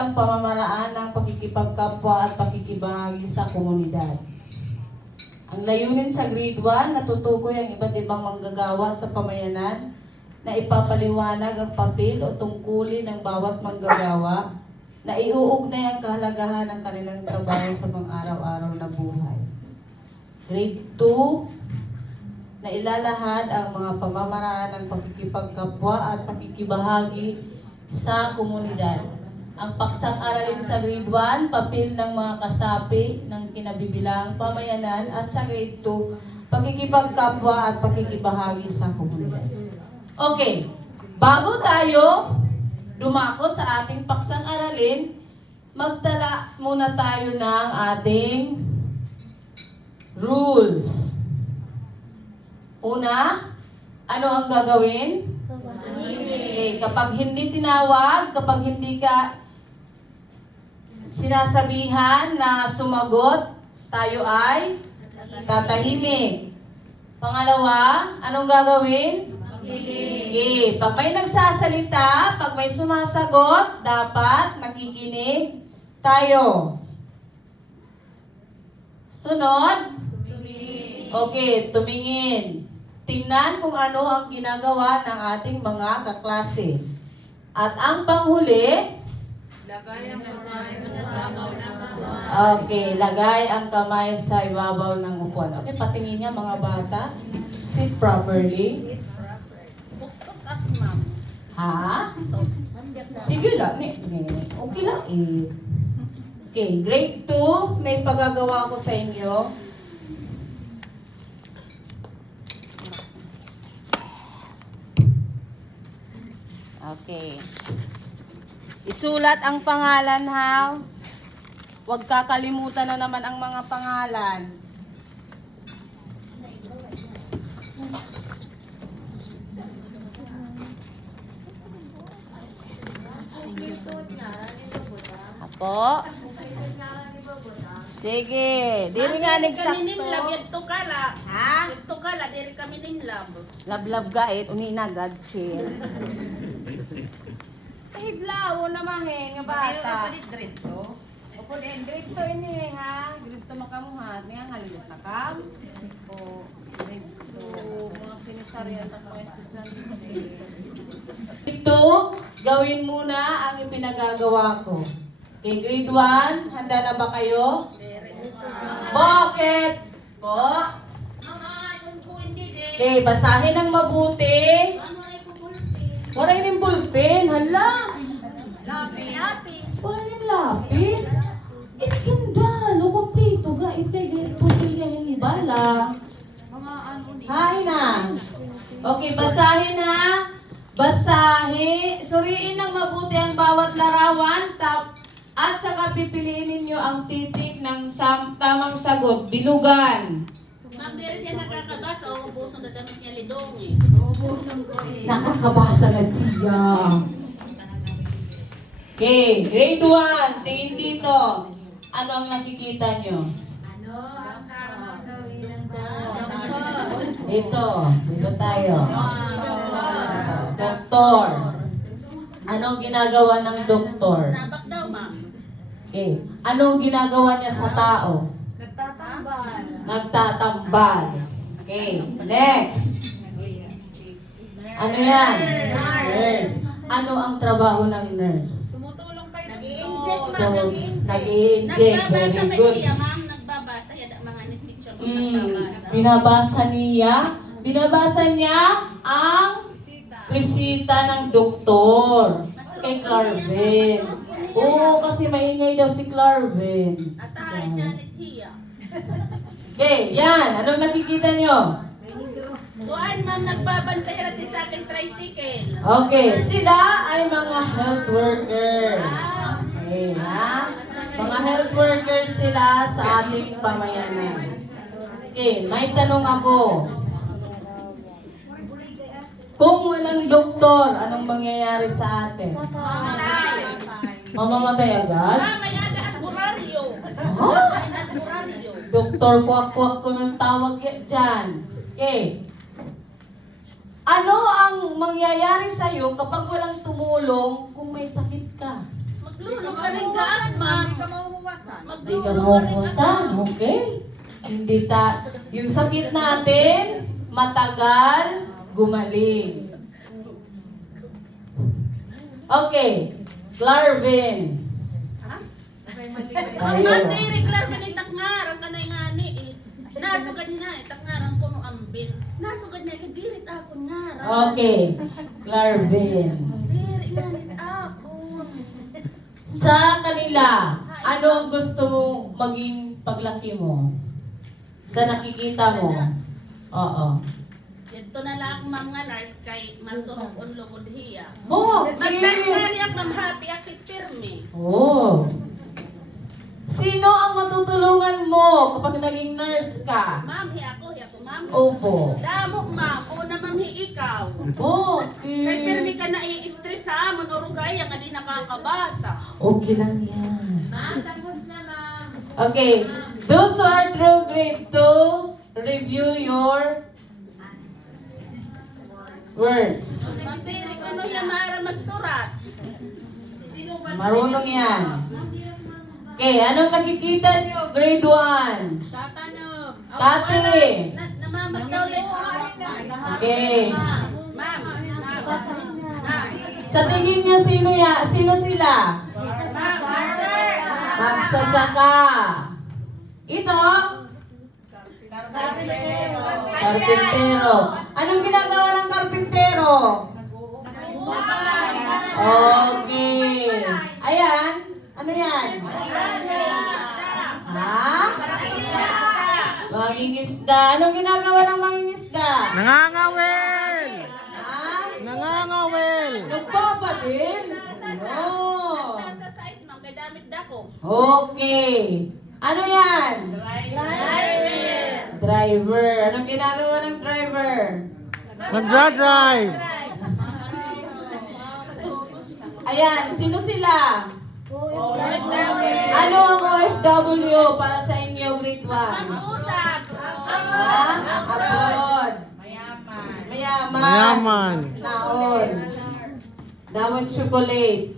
Ang pamamaraan ng pakikipagkapwa at pakikibahagi sa komunidad. Ang layunin sa grade 1, natutukoy ang iba't ibang manggagawa sa pamayanan na ipapaliwanag ang papel o tungkulin ng bawat manggagawa na iuugnay ang kahalagahan ng kanilang trabaho sa pang-araw-araw na buhay. Grade 2, na ilalahad ang mga pamamaraan ng pakikipagkapwa at pakikibahagi sa komunidad. Ang paksang aralin sa grade 1, papel ng mga kasapi ng kinabibilang pamayanan, at sa grade 2, pakikipagkapwa at pakikibahagi sa komunidad. Okay, bago tayo dumako sa ating paksang aralin, magtala muna tayo ng ating rules. Una, ano ang gagawin? Okay, kapag hindi tinawag, kapag hindi ka sinasabihan na sumagot, tayo ay tatahimik. Pangalawa, anong gagawin? Okay. Pag may nagsasalita, pag may sumasagot, dapat nakikinig tayo. Sunod? Okay, tumingin. Tingnan kung ano ang ginagawa ng ating mga kaklase. At ang panghuli, lagay ang kamay sa ibabaw ng upuan. Okay, lagay ang kamay sa ibabaw ng upuan. Okay, patingin niya mga bata. Sit properly. Tuktok at ma'am. Ha? Sige lang. Okay lang eh. Okay, grade 2, may pagagawa ko sa inyo. Okay. Isulat ang pangalan, ha? Huwag kakalimutan na naman ang mga pangalan. Apo? Sige. Diri nga nagsakto. Yagto ka la. Ha? Yagto ka la, diri kami ninlab. Lablab gait, uninagad, chill. Higlaw na mahen nga bata. Grade to. Opo din, grade 2 ini ha. Grade 2 makamuhat. Nga haligot na kam. O, grade 2. Mga sinisaryan at mga estudyante. Ito, gawin muna ang ipinagagawa ko. Okay, grade 1, handa na ba kayo? Bakit? Po? Okay, basahin ng mabuti. Wala yung ballpen, hala. Lapis. Wala yung lapis. Itsundan, o kompleto ga, ipagay po sila yung bala. Mga ano ni. Hay na. Okay, basahin ha. Basahin. Suriin ng mabuti ang bawat larawan. At saka pipiliin ninyo ang titik ng tamang sagot. Bilugan. Ma'am, diri siya nakakabasa o ubusong dadamit niya lidong eh. Nakakabasa na tiya. Okay, grade 1. Tingin dito. Ano ang nakikita nyo? Ano ang tamang gawin ng doktor? Dito. Dito tayo. Doktor. Anong ginagawa ng doktor? Nabak daw, ma'am. Okay. Anong ginagawa niya sa tao? Nagtatambal. Nagtatambal. Okay. Next. Ano yan? Nurse. Ano ang trabaho ng nurse? Tumutulong kayo ng nag-i-inject, ma'am. So, Nag-i-inject. nag-i-inject. Nagbabasa Very kay good. Tia, ma'am. Nagbabasa. Yada mga teacher ko nagbabasa. Binabasa niya. Binabasa niya ang resita ng doktor. Kay Clarvin. Oo, kasi maingay daw si Clarvin. At tahay niya ni Tia. Okay, yan. Anong nakikita nyo? Kuan, ma'am, nagbabantay natin sa aking tricycle. Okay, sila ay mga health workers. Okay, ha? Mga health workers sila sa ating pamayanan. Okay, may tanong ako. Kung walang doktor, anong mangyayari sa atin? Mamamatay agad? May ada at buraryo. Huh? May ada buraryo. Doktor, kwak-kwak ko ng tawag dyan. Okay. Ano ang mangyayari sa'yo kapag walang tumulong kung may sakit ka? Maglulog ka rin gaan, ma'am. Hindi ka mahuhuwasan. Hindi ka mahuhusan. Okay. Hindi yung sakit natin, matagal, gumaling. Okay. Clarvin. Ang ate, regular man itakngarang ka na ngani eh. Nasugad niya, itakngarang ko no ambin. Nasugad niya, kadirit ako ngarang. Okay. Clarvin. Diri ngani ako. Sa kanila, ano ang gusto mo maging paglaki mo? Sa nakikita mo? Oo. Dito na lang ako ma'am nga nurse kay masurog unlugod hiya. Mag-nurse Okay. nga niya ma'am happy akit pirmi. Oh. Sino ang matutulungan mo kapag naging nurse ka? Ma'am, hi ako ma'am. Opo. Damo ma'am, una ma'am hi ikaw. Kay Okay. pirmi ka na i-stress sa amon o kaya nga di nakakabasa. Okay lang yan. Ma'am, tapos na ma'am. Okay. Those who are through grade 2, review your words. Ma'am, diri ano yan maara magsurat? Marunong yan. Okay, anong nakikita nyo? Grade 1. Tatanong. Kati. Namamagdaw ulit. Okay. Ma'am. Sa tingin nyo, sino sila? Magsasaka. Ito? Karpintero. Anong ginagawa ng karpintero? Okay. Ayan. Ano yan? Ha? Mangingisda. Anong ginagawa ng mangingisda? Nangangawil! Ha? Nangangawil! Nagpapadin? Oh. Nagsasasait ma'am, kay damit dako. Okay. Ano yan? Driver. Driver. Anong ginagawa ng driver? Nagdra-drive! Ayan, sino sila? Ano ang OFW para sa inyo, grade 1? Mag-usap. Ha? Abroad. Mayaman. Mayaman! Naon. Naon chocolate.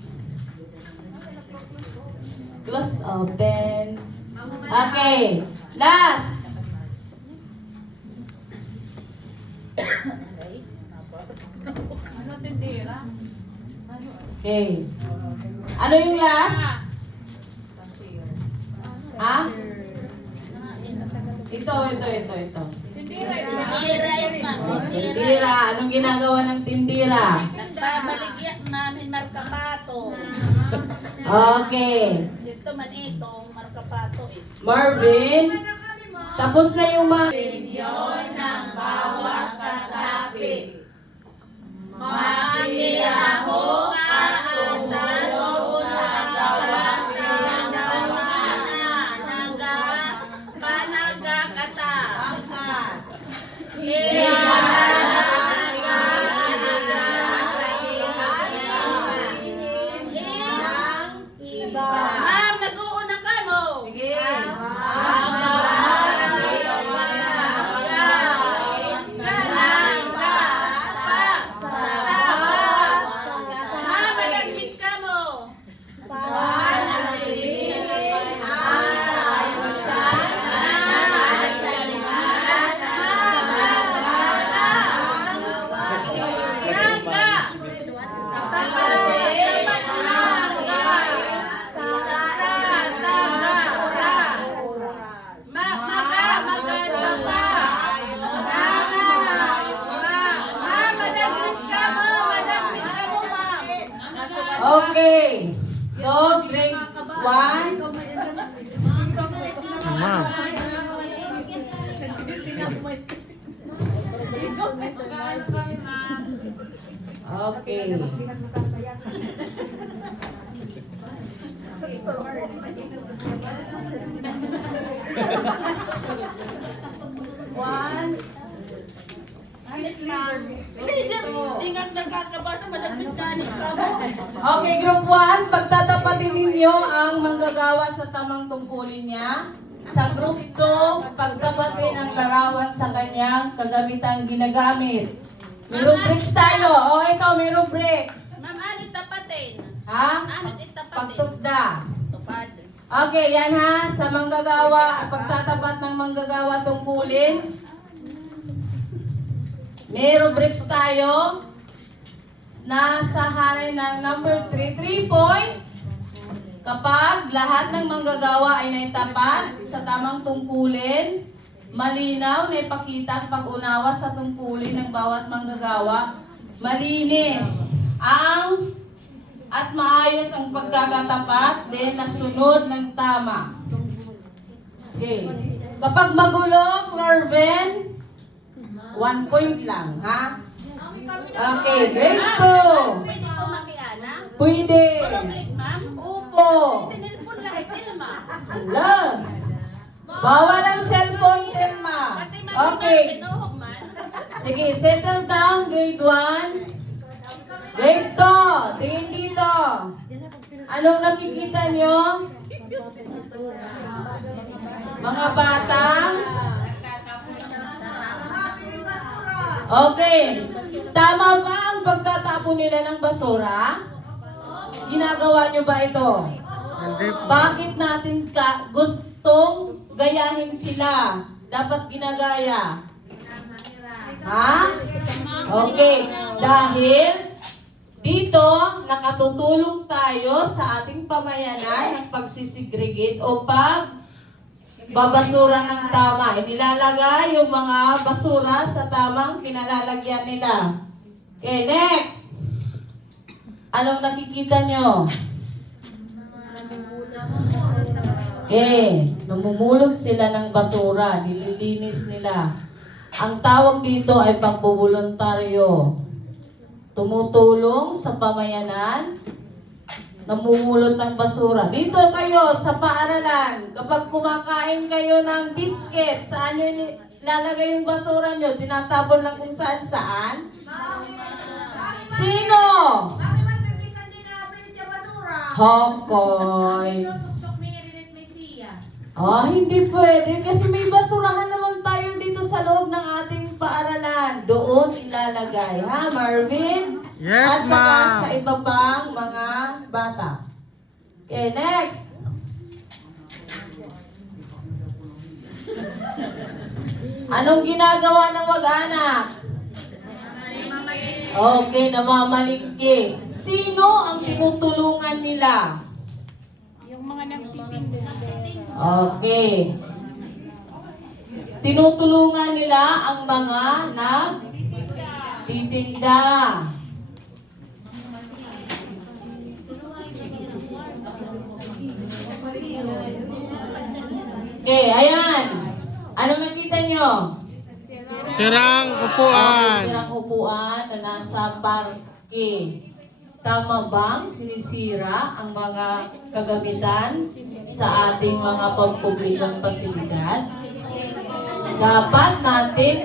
Close open. Okay. Last. Ano tindira? Okay. Ano yung last? Ha? Ito. Tindira. Tindira yun ma'am. Tindira. Tindira. Anong ginagawa ng tindira? Nagbabaligyan ma'am, markapato. Okay. Dito man itong markapato eh. Marvin, tapos na yung mga... ng bawat kasapi. Makilaho ka at talo sa kawasa ng mana naga panagakata. Ma'am, nag-uuna ka mo. Sige. Okay. So, grade 1. Ma'am. Okay. One. Ingat nagkakabasa, madagmit ka ni Kamo. Okay, group 1, pagtatapatin ninyo ang manggagawa sa tamang tungkulin niya. Sa group 2, pagtapatin ang larawan sa kanyang kagamitang ginagamit. May rubrics tayo. O, ikaw, may rubrics. Ma'am, anit tapatin. Ha? Nagitapat eh. Pagtupda. Tupad. Okay, yan ha. Sa manggagawa, pagtatapat ng manggagawa tungkulin. May rubrics tayo. Nasa hanay ng number 3. 3 points. Kapag lahat ng manggagawa ay naitapat sa tamang tungkulin, malinaw na ipakita at pag-unawa sa tungkulin ng bawat manggagawa, malinis ang at maayos ang pagkakatapat, then nasunod ng tama. Okay. Kapag magulo, Clarven, 1 point lang, ha? Okay, grade 2. Pwede po makiana? Pwede. Walang click, ma'am? Upo. Sinilpon lahat, Tilma. Alam. Bawal ang cellphone, Telma. Kasi Okay. pinuhog man. Sige, settle down, grade 1. Grade 2, tingin dito. Anong nakikita nyo? Mga batang? Okay. Tama ba ang pagtatapon nila ng basura? Ginagawa nyo ba ito? Hindi po. Bakit natin gustong gayahin sila? Dapat ginagaya. Ha? Okay. Dahil dito, nakatutulong tayo sa ating pamayanan ng pagsisegregate o pagbabasura ng tama. Inilalagay yung mga basura sa tamang kinalalagyan nila. Okay, next. Anong nakikita nyo? Okay, namumulog sila ng basura, nililinis nila. Ang tawag dito ay pagbobolontaryo. Tumutulong sa pamayanan, namumulot ng basura. Dito kayo sa paaralan, kapag kumakain kayo ng biscuit, saan nyo ilalagay yung basura nyo? Tinatapon lang kung saan saan? Sino? Hokoy. Susuksok may rinit may siya. Hindi pwede kasi may basurahan naman tayo dito sa loob ng ating paaralan. Doon ilalagay, ha Marvin? Yes, At saka ma'am. sa iba pang mga bata. Okay, next. Anong ginagawa ng wag-anak? Okay, namamalingki. Sino ang tinutulungan nila? Yung mga nagtitinda. Okay. Tinutulungan nila ang mga nagtitinda. Okay, ayan. Anong nakita nyo? Sirang upuan. Sirang upuan na nasa parke. Tama bang sinisira ang mga kagamitan sa ating mga pampublikong pasilidad? Dapat natin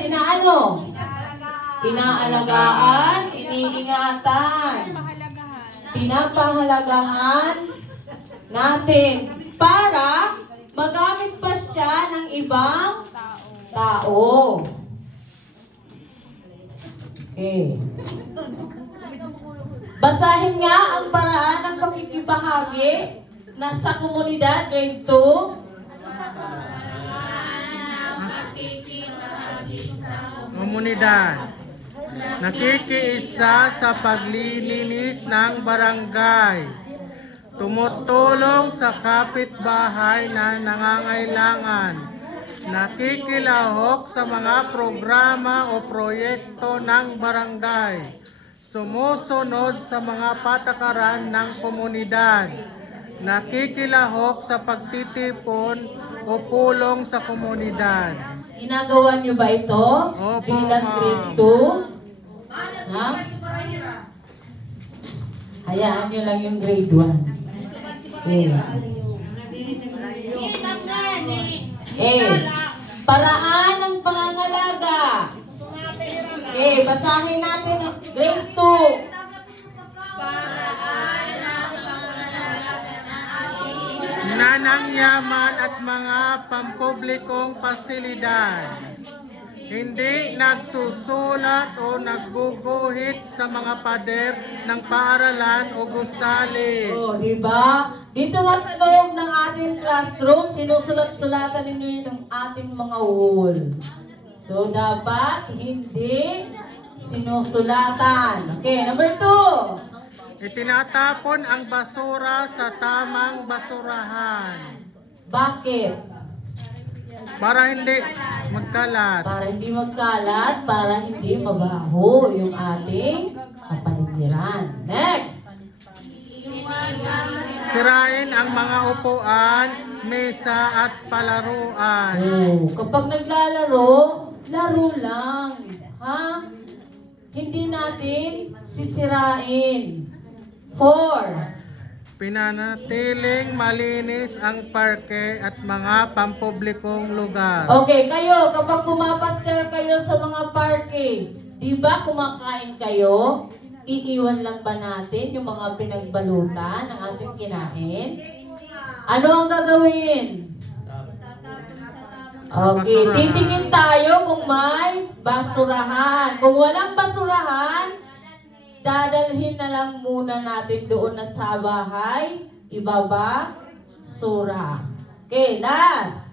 inaalagaan, iniingatan, pinapahalagahan natin para magamit pa siya ng ibang tao. Okay. Basahin nga ang paraan ng pakikibahagi na sa komunidad, grade 2. Komunidad. Nakikiisa sa paglilinis ng barangay. Tumutulong sa kapitbahay na nangangailangan. Nakikilahok sa mga programa o proyekto ng barangay. Sumusunod sa mga patakaran ng komunidad. Nakikilahok sa pagtitipon o pulong sa komunidad. Ginagawa niyo ba ito? Opo, Bilang ma'am. grade 2? Ha? Hayaan niyo lang yung grade 1. Okay. Paraan ng pangangalaga. Okay, basahin natin grade 2. Nanangyaman at mga pampublikong pasilidad. hindi nagsusulat o nagguguhit sa mga pader ng paaralan o gusali. Oh, di ba? Dito nga sa loob ng ating classroom, sinusulat-sulatan ninyo yun ng ating mga wall. So, dapat hindi sinusulatan. Okay, number 2. Itinatapon ang basura sa tamang basurahan Bakit? para hindi magkalat. Para hindi magkalat, para hindi mabaho yung ating kapaligiran. Next! Sirain ang mga upuan, mesa at palaruan. Oh, kapag naglalaro, laro lang. Ha? Hindi natin sisirain. 4. Pinanatiling malinis ang parke at mga pampublikong lugar. Okay, kayo, kapag pumapasyal kayo sa mga parke, di ba kumakain kayo? Iiwan lang ba natin yung mga pinagbalutan ng ating kinain? Ano ang gagawin? Okay, Basurahan. titingin tayo kung may basurahan. Kung walang basurahan, dadalhin na lang muna natin doon na sa bahay. Ibaba, sura. Okay, last.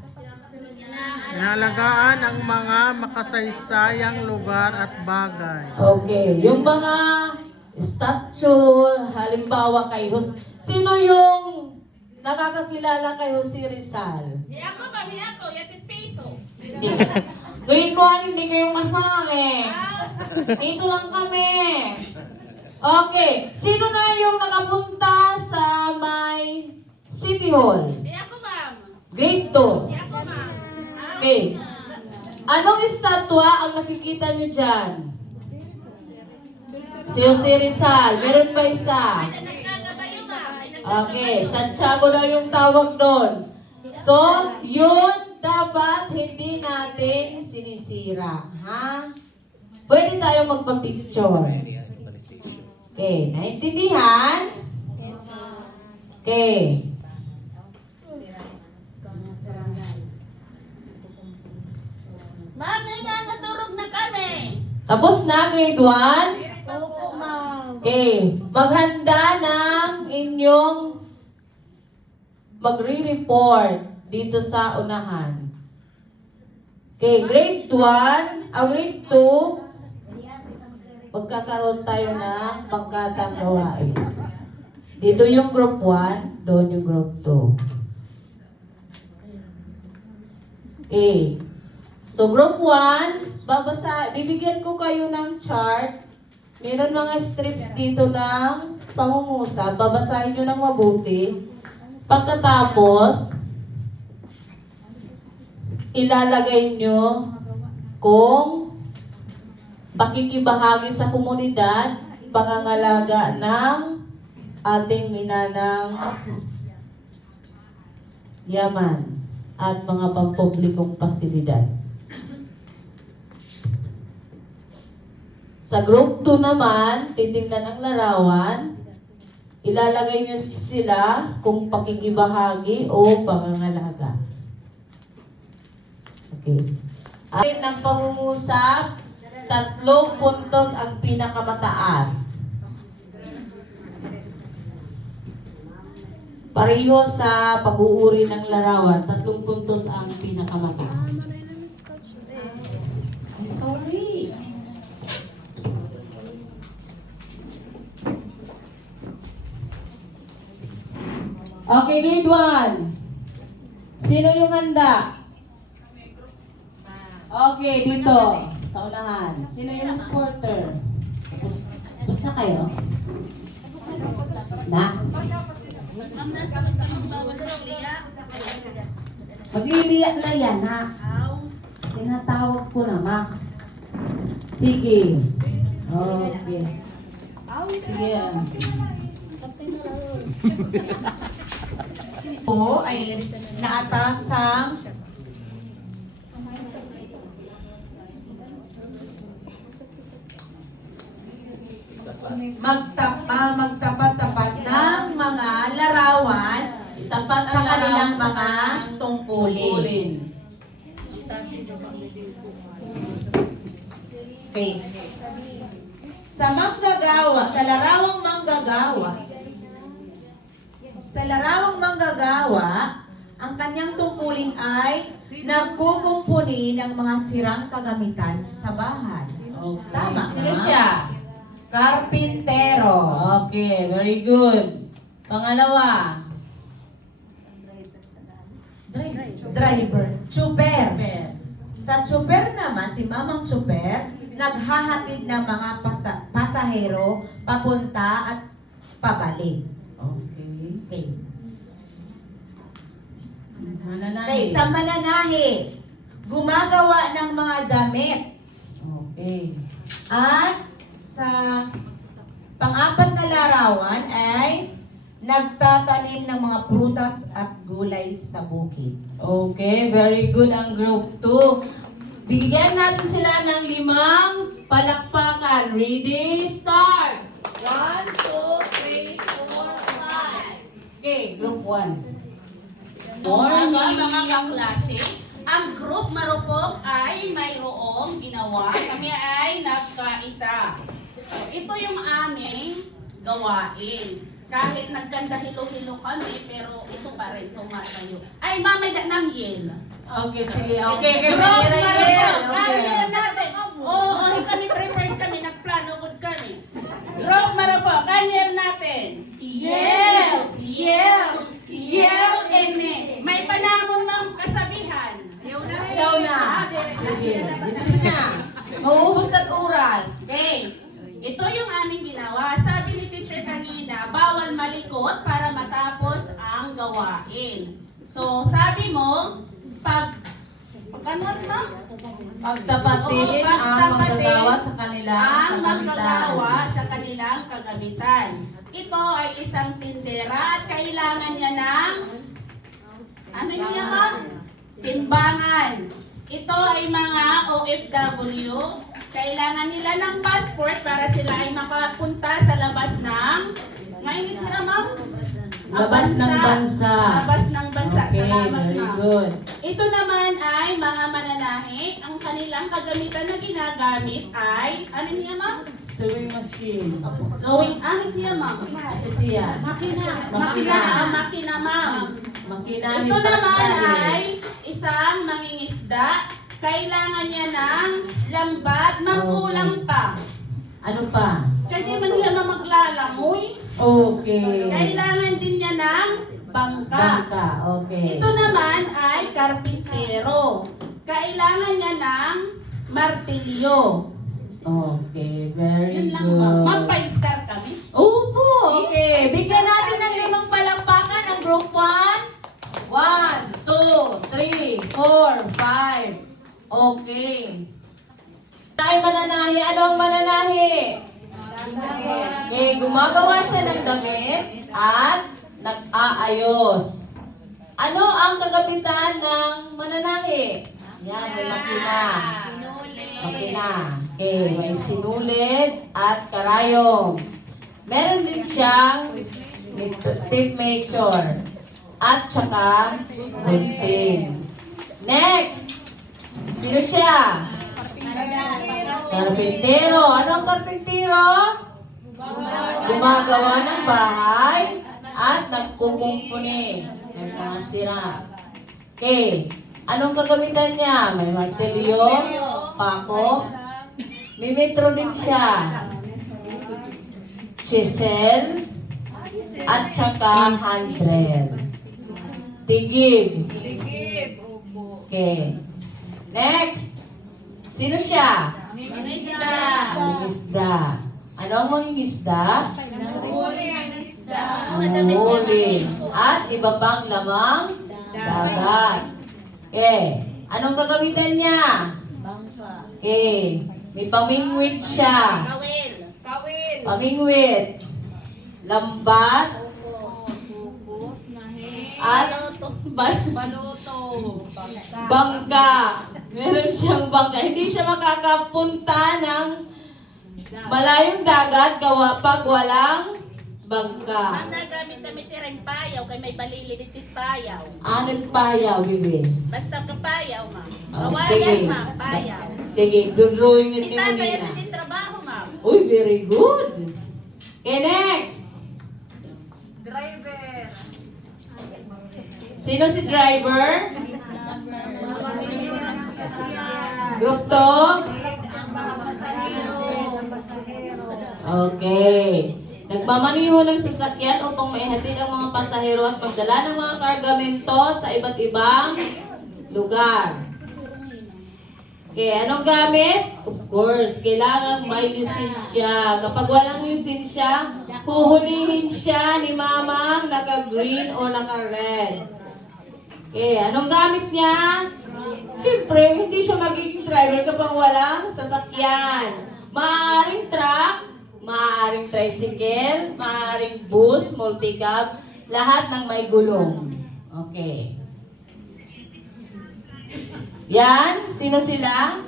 Inalagaan ang mga makasaysayang lugar at bagay. Okay, yung mga statue, halimbawa kay sino yung nakakakilala kay Jose Rizal? Ako ba, ako, yatit peso. Grade 1, hindi kayo kasali. Dito lang kami. Okay, sino na yung nakapunta sa may City Hall? Ako, ma'am. Grade 2. Ako, ma'am. Okay. Anong estatwa ang nakikita nyo dyan? Si Jose Rizal. Meron pa isa. Nagkagabayo, ma'am. Okay. Santiago na yung tawag doon. So, yun dapat hindi natin sinisira. Ha? Pwede tayo magpa-picture. Okay. Naintindihan? Okay. Ma'am, natulog na kami. Tapos na, grade 1? Okay. Maghanda ng inyong magre-report dito sa unahan. Okay, grade 1, grade 2, magkakaroon tayo ng pangkatang gawain. Dito yung group 1, doon yung group 2. Okay. So, group 1, bibigyan ko kayo ng chart. Meron mga strips dito ng pangungusap. Babasahin nyo ng mabuti. Pagkatapos, ilalagay nyo kung pakikibahagi sa komunidad, pangangalaga ng ating minanang yaman at mga pampublikong pasilidad. Sa group 2 naman, titingnan ang larawan, ilalagay nyo sila kung pakikibahagi o pangangalaga. Okay. Ayon ng pangungusap, 3 puntos ang pinakamataas. Pareho sa pag-uuri ng larawan, 3 puntos ang pinakamataas. I'm sorry. Okay, grade 1. Sino yung handa? Okay, dito. Sa unahan. Sino yung reporter? Tapos na kayo? Na? Ma'am, nasagot ka ng bawal ng liya. Magliliyak na yan, ha? Tinatawag ko na, ma. Sige. Okay. Sige. Po ay naatasang magtapat-tapat ng mga larawan tapat sa kanilang mga tungkulin. Okay. Sa manggagawa, sa larawang manggagawa, ang kanyang tungkulin ay nagkukumpuni ng mga sirang kagamitan sa bahay. Tama Sino ba? siya? Karpintero. Okay, very good. Pangalawa. Driver. Chuper. Super. Sa chuper naman, si Mamang Chuper, naghahatid ng mga pasahero papunta at pabalik. Okay. Okay. Mananahi. Okay, sa mananahi, gumagawa ng mga damit. Okay. At sa pang-apat na larawan ay nagtatanim ng mga prutas at gulay sa bukid. Okay, very good ang group 2. Bigyan natin sila ng 5 palakpakan. Ready? Start! 1, 2, 3, 4, 5. Okay, group 1. Umaga mga kaklase, ang group marupok ay mayroong ginawa. Kami ay nagkaisa. Ito yung aming gawain. Kahit nagkandahilo-hilo kami, pero ito pa rin tumatayo. Ay, mamay na namyel. Okay, sige. Okay, okay. Group Mayroon marupok, yan. kami Okay. natin. Oo, kami prepared kami, nagplano ko kami. Group marupok, kanyel natin. Yell! Yell! Yell! Ene! May panamon ng kasabihan. Ikaw na. Ah, dire- Sige. Dito na. Mauubos na't oras. Okay. Ito yung aming ginawa. Sabi ni teacher kanina, bawal malikot para matapos ang gawain. So, sabi mo, ano ma'am? Pagtapatin Oo, ang manggagawa sa kanilang Ang kagamitan. naggagawa sa kanilang kagamitan. Ito ay isang tindera at kailangan niya ng ano niya ma'am? Timbangan. Ito ay mga OFW. Kailangan nila ng passport para sila ay makapunta sa labas ng mainit na ma'am? Labas ng bansa. Labas ng bansa. Okay, Salamat very ma'am. good. Ito naman ay mga mananahi. Ang kanilang kagamitan na ginagamit ay, ano niya ma'am? Sewing machine. Sewing, ano niya ma'am? Kasi siya. Makina, makina ma'am. Makina ni Ito naman Pagtali. ay isang mangingisda. Kailangan niya ng lambat, magkulang pa. Ano pa? Kasi man niya maglalangoy. Okay. Kailangan din niya ng bangka. Bangka. Okay. Ito naman ay karpintero. Kailangan niya ng martilyo. Okay, very Yun lang good. ma'am. Ma'am, 5-star kami. Opo, okay. Bigyan natin ng 5 palakpakan ang group 1. 1, 2, 3, 4, 5. Okay. Tayo mananahi. Ano ang mananahi? Okay, gumagawa siya ng damit at nag-aayos. Ano ang kagamitan ng mananahi? Yan, may makina. Makina. Okay, may sinulid at karayom. Meron din siyang tape measure at saka gunting. Next! Sino siya? Karpintero. Ano ang karpintero? Gumagawa ng bahay at nagkukumpuni ng mga sira. Okay. Anong kagamitan niya? May martilyo, pako, may metro din siya. Chisel, at saka handrel. Tigib. Okay. Next. Sino siya? Mangingisda. Ano ang mangingisda? Huli. At iba pang lamang dagat. Okay. Anong gagamitan niya? Okay. May pamingwit siya. Kawil. Pamingwit. Lambat. At bangka. Meron siyang bangka. Hindi siya makakapunta ng malayong dagat pag walang bangka. Ang nagamit na tirang payaw, kay may balililitit payaw. Anong payaw, bibi? Basta kapayaw, ma'am. Oh, Kawayan, sige. ma'am, payaw. Sige, drawing ni Bitan kaya Nina. sa din trabaho, ma'am. Uy, very good. Okay, next. Driver. Sino si driver? Group 2? Okay. Nagmamaniho ng sasakyan upang maihatid ang mga pasahero at magdala ng mga kargamento sa iba't ibang lugar. Okay, anong gamit? Of course, kailangan may lisensya. Kapag walang lisensya, huhulihin siya ni mamang naka-green o naka-red. Okay, anong gamit niya? Siyempre, hindi siya magiging driver kapag walang sasakyan. Maaaring truck, maaaring tricycle, maaaring bus, multicab, lahat ng may gulong. Okay. Yan, sino sila?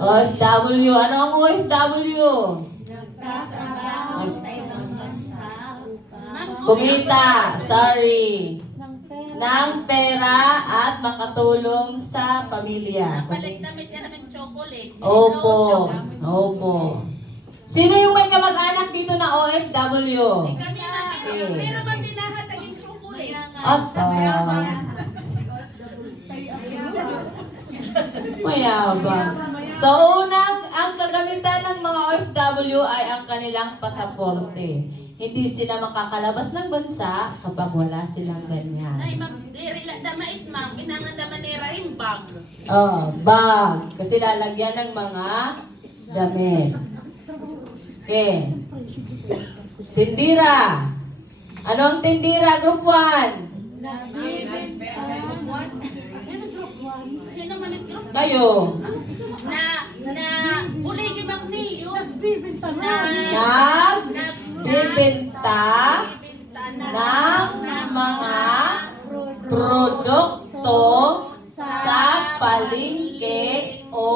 OFW. Ano ang OFW? Nagtatrabaho sa ibang bansa Ma'am, Kumita, sorry. Ng pera at makatulong sa pamilya. Napalit damit ka namin chocolate. Opo. Lotion. Opo. Sino yung may kamag-anak dito na OFW? Eh, kami naman, pero ba't dinahatag yung chocolate? Apa. Mayabang. So, unang, ang kagamitan ng mga OFW ay ang kanilang pasaporte. Hindi sila makakalabas ng bansa kapag wala silang ganyan. Ay, ma'am, diri la damait, ma'am. Pinangandaman ni Rahim bag. Oh, bag. Kasi lalagyan ng mga damit. Okay. Tindira. Ano ang tindira? Group 1. Sino man ito? Kayo. Uli yung magnilyo. Nagbibenta ng mga produkto sa palengke o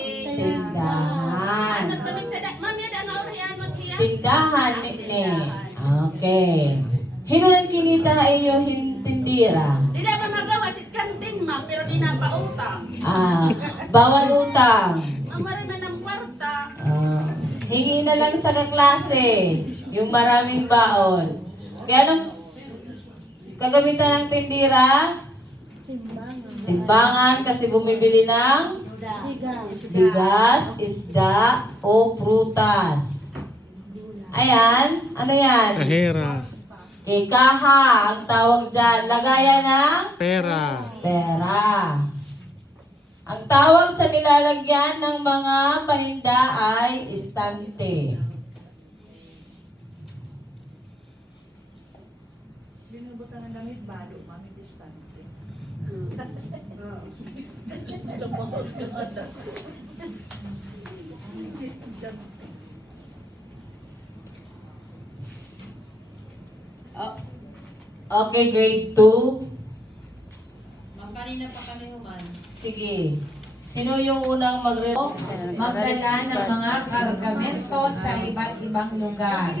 tindahan. Ano kami sa ma'am, yan ano oriyan mo siya? Tindahan ni. Okay. Hinang kinita iyo tindira. Di na pa magawa si kantin, ma'am, pero di na pa utang. Bawal utang. Ang marami ng kwarta. Hingi na lang sa kaklase. Yung maraming baon. Kaya anong kagamitan ng tindira? Timbangan kasi bumibili ng bigas, isda, o prutas. Ayan. Ano yan? Kahera. Kaha, ang tawag dyan. Lagayan ng Pera. pera. Ang tawag sa nilalagyan ng mga paninda ay istante. Binubutan ng damit, balo, mami, distante. Okay, grade 2. Kanina pa kami human. Sige. Sino yung unang Magdala ng mga kargamento sa iba't ibang lugar.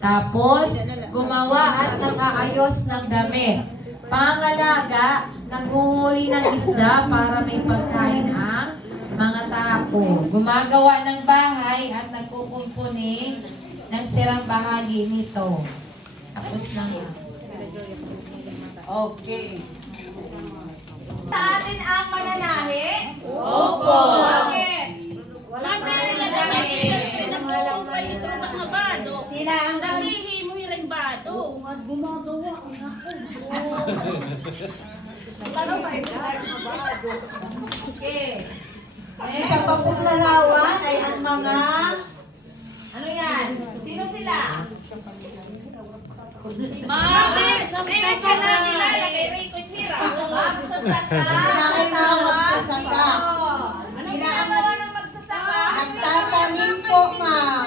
Tapos, gumawa at nag-aayos ng damit. Pangalaga, naghuhuli ng isda para may pagkain ang mga tao. Gumagawa ng bahay at nagkukumpuni ng sirang bahagi nito. Tapos na nga. Okay. Sa atin ang mananahi? Opo. Bakit? Ma'am, meron na damit isa sa nagpupay ito mga bado. Sila ang Nahihi mo yung rin bado. Okay. isa pa pong larawan ay ang mga Ano yan? Sino sila? Tiris ka na kilala kay Rico Tira. Magsasaka. magsasaka. Anong ginagawa ng magsasaka? Nagtatanim po, ma'am.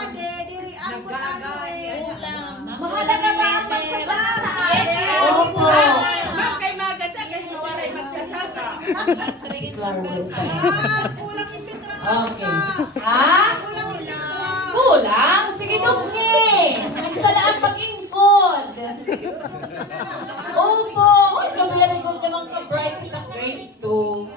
Mahalaga ba ang magsasaka sa atin? Opo. Ma'am, kay Magasa, kay Nawaray magsasaka. Si Clarwell tayo. Okay. Ha? Kulang? Sige, Dukni. Nagsalaan pag-ingkod. Opo. Uy, very good naman ka-bright sa grade 2.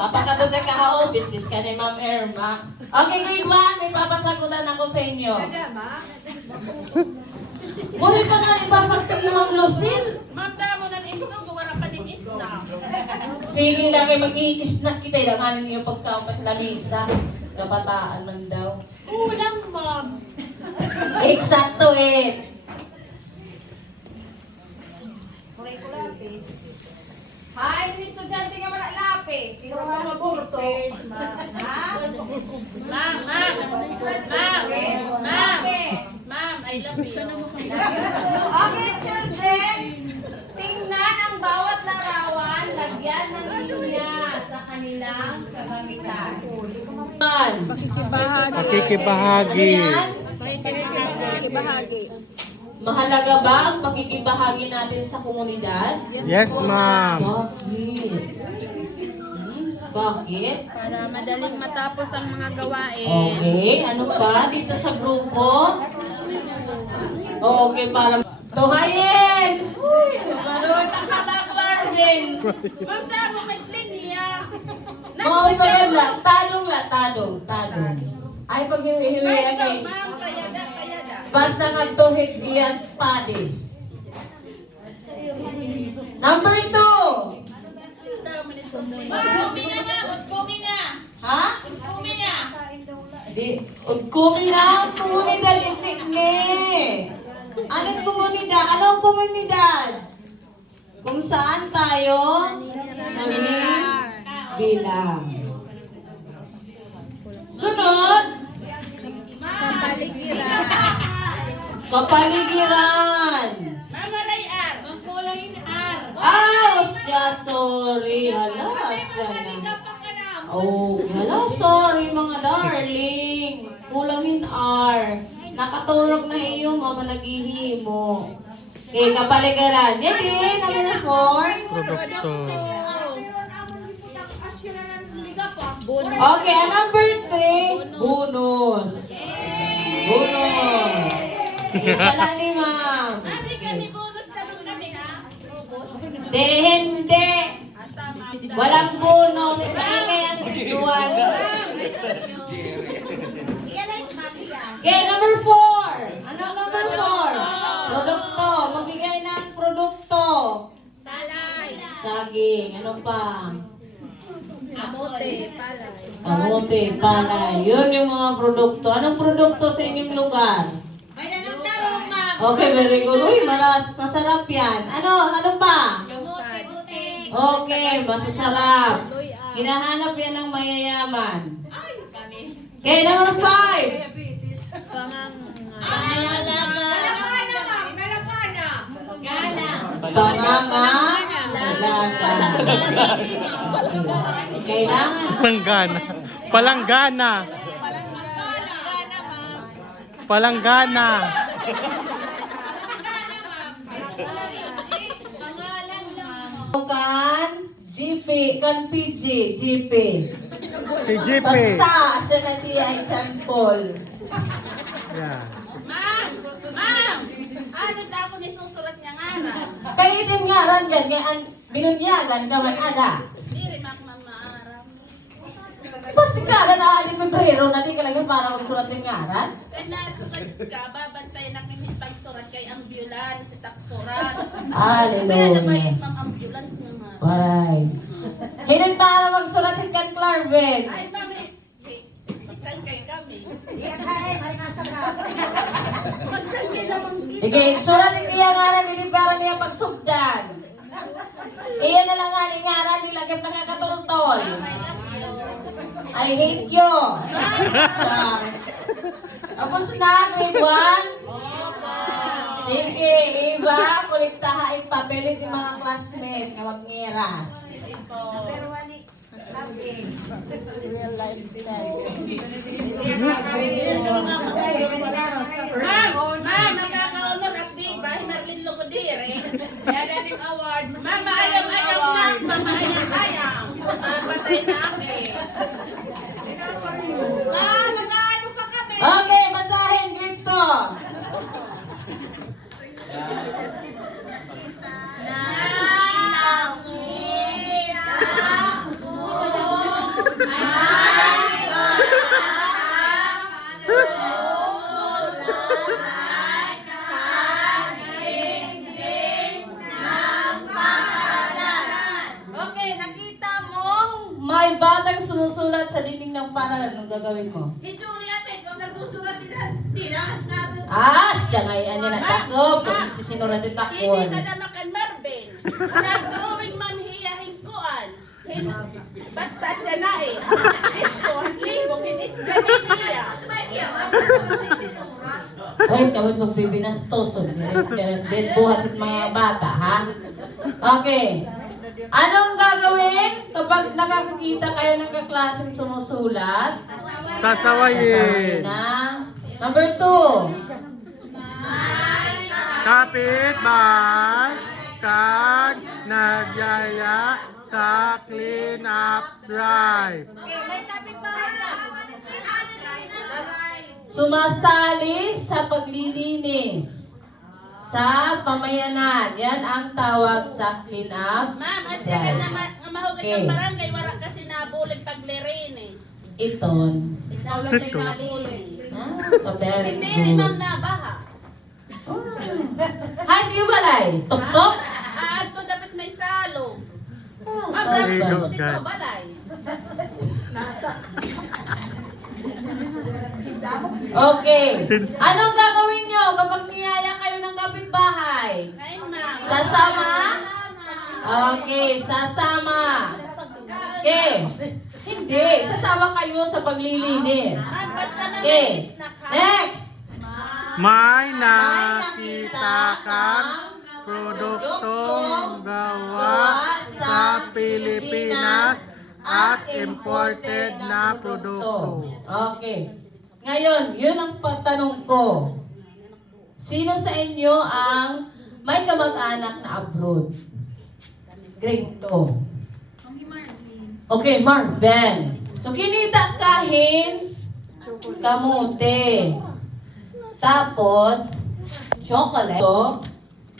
Papakadot ka ha, biskis ka ni Ma'am Irma. Okay, grade 1, may papasagutan ako sa inyo. Muli pa nga ipapagtag ni Ma'am Lucille. Ma'am, damo ng inso, gawara pa ng isna. Sige na kayo mag-i-snack kita, ilanganin niyo pagkapat lamisa. Kabataan man daw. Kulang, ma'am. Eksakto eh. Kuray ko lapis. Hi, mga estudyante nga wala lapis. Ikaw ang maburto. Ha? Ma'am, ma'am, ma'am, I love you. Okay, children. Tingnan ang bawat larawan. Lagyan ng linya sa kanilang kagamitan. Pakikibahagi. Mahalaga ba ang pakikibahagi natin sa komunidad? Yes, ma'am. Bakit? Bakit? Para madaling matapos ang mga gawain. Okay, ano pa dito sa grupo? Okay, para tuhayin! Uy, marunong ka Clarvin! Ma'am, damo may linya. Oo, sabi lang, talong. Ay, pag hiwi-hiwi Ay, kay ma'am, kayada. basta nga tuhig iyan padis. Number 2. Ha? Di, komunidad, komunidad itik ni. Anong komunidad? Anong komunidad? Kung saan tayo bilang. Sunod. Kapaligiran. Mama Rayar. Siya, sorry. Hala, siya na. Oh, hala, sorry mga darling. Kulangin R. Nakatulog na iyo, mama naghihimo. Okay, kapaligiran. Yan din, number 4. Produkto. Okay, number 3, bonus. Bonus. Isa lang ni ma'am. Mami, kami bonus naman kami ha. Robos. Hindi. Tama. Walang bonus. Maingay ang ritual. Okay, number 4. Ano number 4? Produkto. Magbigay ng produkto. Saging. Ano pa? Kamote, palay. Yun yung mga produkto. Anong produkto sa inyong lugar? Okay, very good. Uy, masarap yan. Ano pa? Okay, masasarap. Hinahanap yan ng mayayaman. Okay, number 5. Pangangalaga. Kailangan. Palanggana. Kan GP, kan PG, GP. TGP. Basta, siya na niya example. Yeah. Ma'am, ano daw ko nisusulat niya nga na? Kaya itim nga ran yan, binunyagan naman ada. Diri, maaram. Basta ka na naalim Pebrero na di ka lang para magsulat ng ngaran. Kaya sulat ka, babantay na kami pagsurat kay ambulance, si taksurat. Kaya Hallelujah. nabayit ma'am ambulance naman. Alright. Hinanta na magsulat ng kan Clarvin. Ay, mami, magsan kay kami. Magsan kay naman kita. Sige, sulat ng iya ngaran, hindi para niya pagsugdan. Iyan na lang nga ni ngaran, nilagyan na kakatultol. I hate you. Tapos na, grade 1. Sige, iba, kuliktaha ipapelit yung mga classmates na mag-ngiras. Ma'am, magkakaunod update ba? Marlin Logodire. Yan ang award. Ma'am, ayam-ayam na. Ma'am, ayam-ayam. Patay na kami. Okay, basahin, grade 2. may batang sumusulat sa dingding ng paaralan, anong gagawin mo? Ito ni Apit, kung nagsusulat din natin. Siya nga yan na takop. Kung sisinulat yung takon. Hindi nadamakan Marvin. Nag-drawing man hiyahin koan. Basta siya na eh. Ito, ang libong, hinisga niya. Hoy, kami magbibinastoso. Din buhat yung mga bata, ha? Okay. Anong gagawin kapag nakakita kayo ng kaklaseng sumusulat? Sasawayin. Na. Number 2. Kapit bahay kag nagyaya sa clean up drive. Sumasali sa paglilinis sa pamayanan. Yan ang tawag sa clean up. Ma'am, asya ka naman, mahugat Okay. ng barangay, wala kasi nabulig paglirinis. Iton. Ikaw lang lang nabulig. Very Hindi rin ma'am good. nabaha. Hay, di balay. Tok-tok. Ito dapat may salo. Ma'am, Oh, dapat my susunod God. ito, balay. Okay. Anong gagawin nyo kapag niyaya kayo ng kapitbahay? Ngayon ma'am. Sasama? Okay, sasama. Okay. Hindi, sasama kayo sa paglilinis. Ma'am, basta Okay. malinis na ka. Next. May nakita kang produktong gawa sa Pilipinas at imported na produkto. Okay. Ngayon, yun ang pagtanong ko. Sino sa inyo ang may kamag-anak na abroad? Grade 2. Okay, Marvin. So, kinita kahin kamote. Tapos, chocolate. So,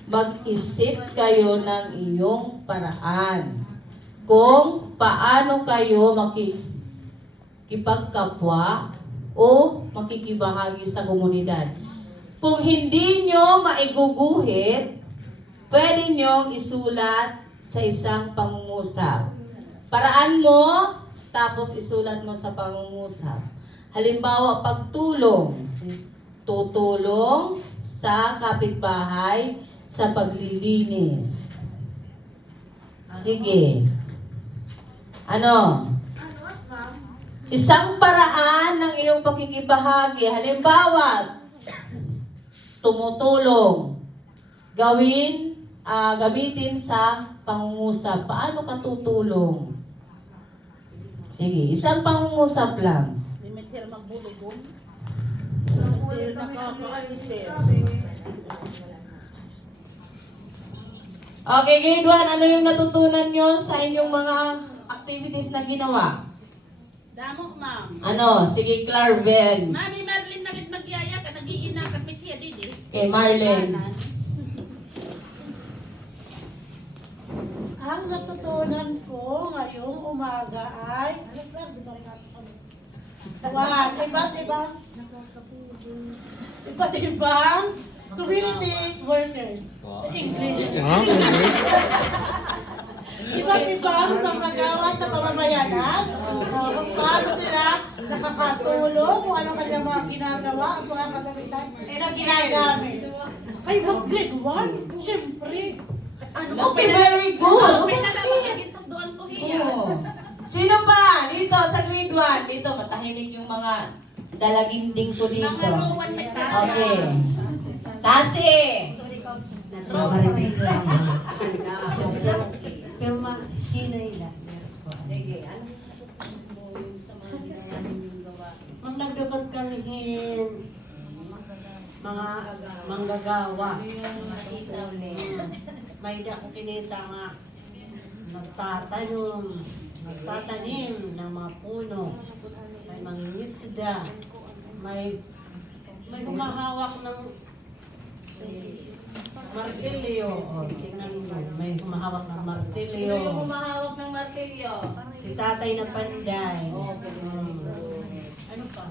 mag-isip kayo ng iyong paraan kung paano kayo makikipagkapwa o makikibahagi sa komunidad. Kung hindi nyo maiguguhit, pwede nyo isulat sa isang pangungusap. Paraan mo, tapos isulat mo sa pangungusap. Halimbawa, pagtulong. Tutulong sa kapitbahay sa paglilinis. Sige. Ano? Isang paraan ng iyong pakikibahagi. Halimbawa, tumutulong. Gamitin sa pangungusap. Paano ka tutulong? Sige, isang pangungusap lang. Limit here magbulig ko. Limit here nakakaalis eh. Okay, grade 1, ano yung natutunan nyo sa inyong mga activities na ginawa? Damo ma'am. Ano? Sige, Clarven. Mami Marlene nakit magyaya ka, nagiging ng kapit hiya didi. Kay Marlene. Ang natutunan ko ngayong umaga ay iba't ibang community workers. English. Iba't ibang manggagawa sa pamamayanan. Kung paano sila nakakatulong, kung ano kanyang mga ginagawa, at mga kagamitan na ginagamit. Ay, wag grade 1? Siyempre. Okay, very good. May nalaman ka gintok doon ko hiya. Oo. Sino pa? Dito sa grade 1. Dito, matahimik yung mga dalaginding ko dito. Mga ruwan may tara. Okay. Tasi! Pero mahinay lang. Sige, ano mo yung sa mga ginawa ninyong gawa? Ang nagdapat kamihin, mga manggagawa. May dako kinita nga nagtatanim ng mga puno, may mangingisda, may humahawak ng martilyo. O, tingnan mo, may humahawak ng martilyo. Sino yung humahawak ng martilyo? Si tatay na panday. Ano pa?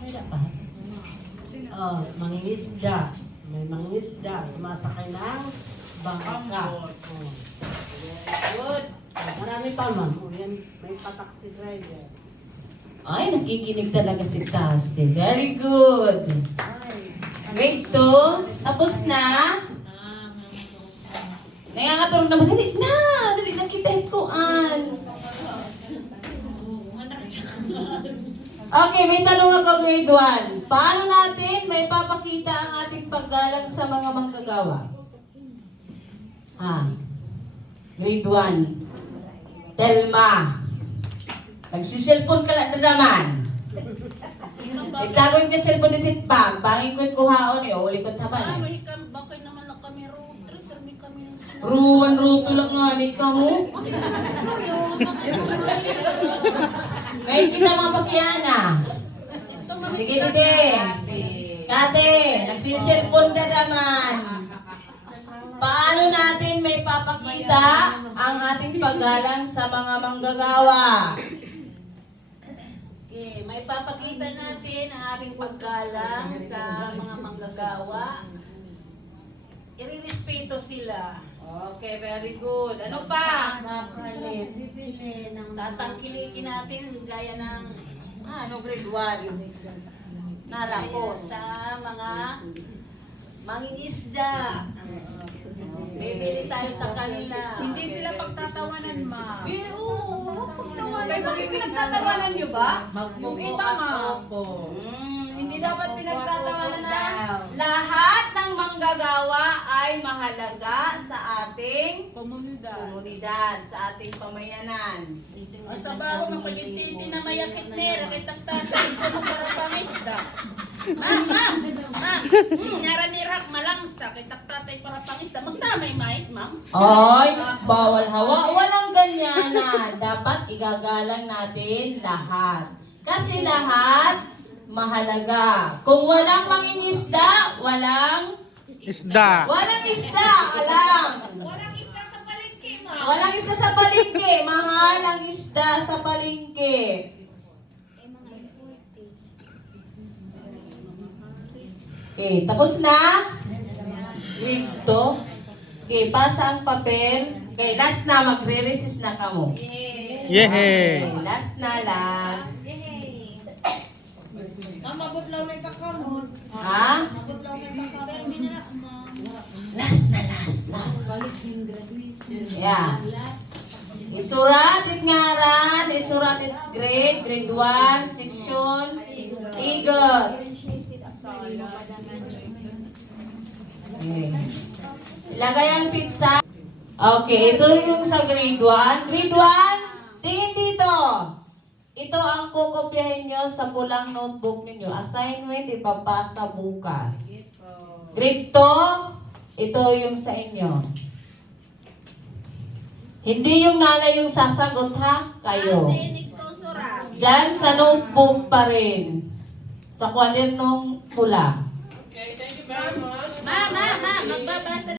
May na pa? Oh, mangingisda. May mangingisda. Sumasakay ng bangka. Oh. Good. Marami pa, ma'am. O, yan, may pa-taxi driver. Ay, nakikinig talaga si Cassie. Very good. Grade 2. Tapos na. Nangangatulog naman. Dali na. Dali na kita ikuan. Okay, may tanong ako grade 1. Paano natin may papakita ang ating paggalang sa mga manggagawa? Grade 1. Telma. Nagsiselfon ka lang na naman. Itago yung cellphone ni Titbang. Bangin ko yung kuhaon eh. Uli ko taban eh. Bakit naman lang kami road trip? Kami Ruwan ruto lang nga ni ka mo. May kita mga pakiana. Sige, Dede. Kate, nagsiselfon na naman. Paano natin may papakita ang ating paggalang sa mga manggagawa? Okay, may papakita natin ang ating paggalang sa mga manggagawa. Irirespeto sila. Okay, very good. Ano pa? Mapalit. Sili ng Tatangkilikin natin gaya ng Ano grade 1? nalako sa mga mangingisda. Bibili tayo sa kanila. Hindi sila pagtatawanan, ma'am. Pero, Kaya bakit pinagsatawanan niyo ba? Yung iba, ma'am. Hindi dapat pinagtatawanan na lahat ng manggagawa ay mahalaga sa ating komunidad, sa ating pamayanan. O sa bago, mapagintiti na mayakit nera, kay tatay ko mo para pangisda. Ma'am! Nyara ni Rak malangsa, kay tatay para pangisda. Magdamay mait, ma'am. Ay, bawal hawa. Walang ganyan na. Dapat igagalang natin lahat. Kasi lahat mahalaga. Kung walang mangingisda, walang Isda. isda. Alam. Walang isda sa palengke. Mahal ang isda sa palengke. Okay, tapos na? Ito. Okay, pasa ang papel. Okay, last na. Magre-resist na kamo. Yehe. Okay, last na, last. mabutlaw na ikakamon. Ha? Mabutlaw na ikakamon. Last na, last. Yeah. Isurat it ngaran, isurat it grade 1, section, Eagle. Okay. Ilagay ang pizza. Okay, ito yung sa grade 1. Grade 1, tingin dito. Ito ang kukopyahin nyo sa pulang notebook ninyo. Assignment, ipapasa bukas. Grade 2, ito yung sa inyo. Hindi yung nanay yung sasagot ha, kayo. Hindi nagsusurat. Diyan sa notebook pa rin. Sa kwadernong pula. Ma, magbabasa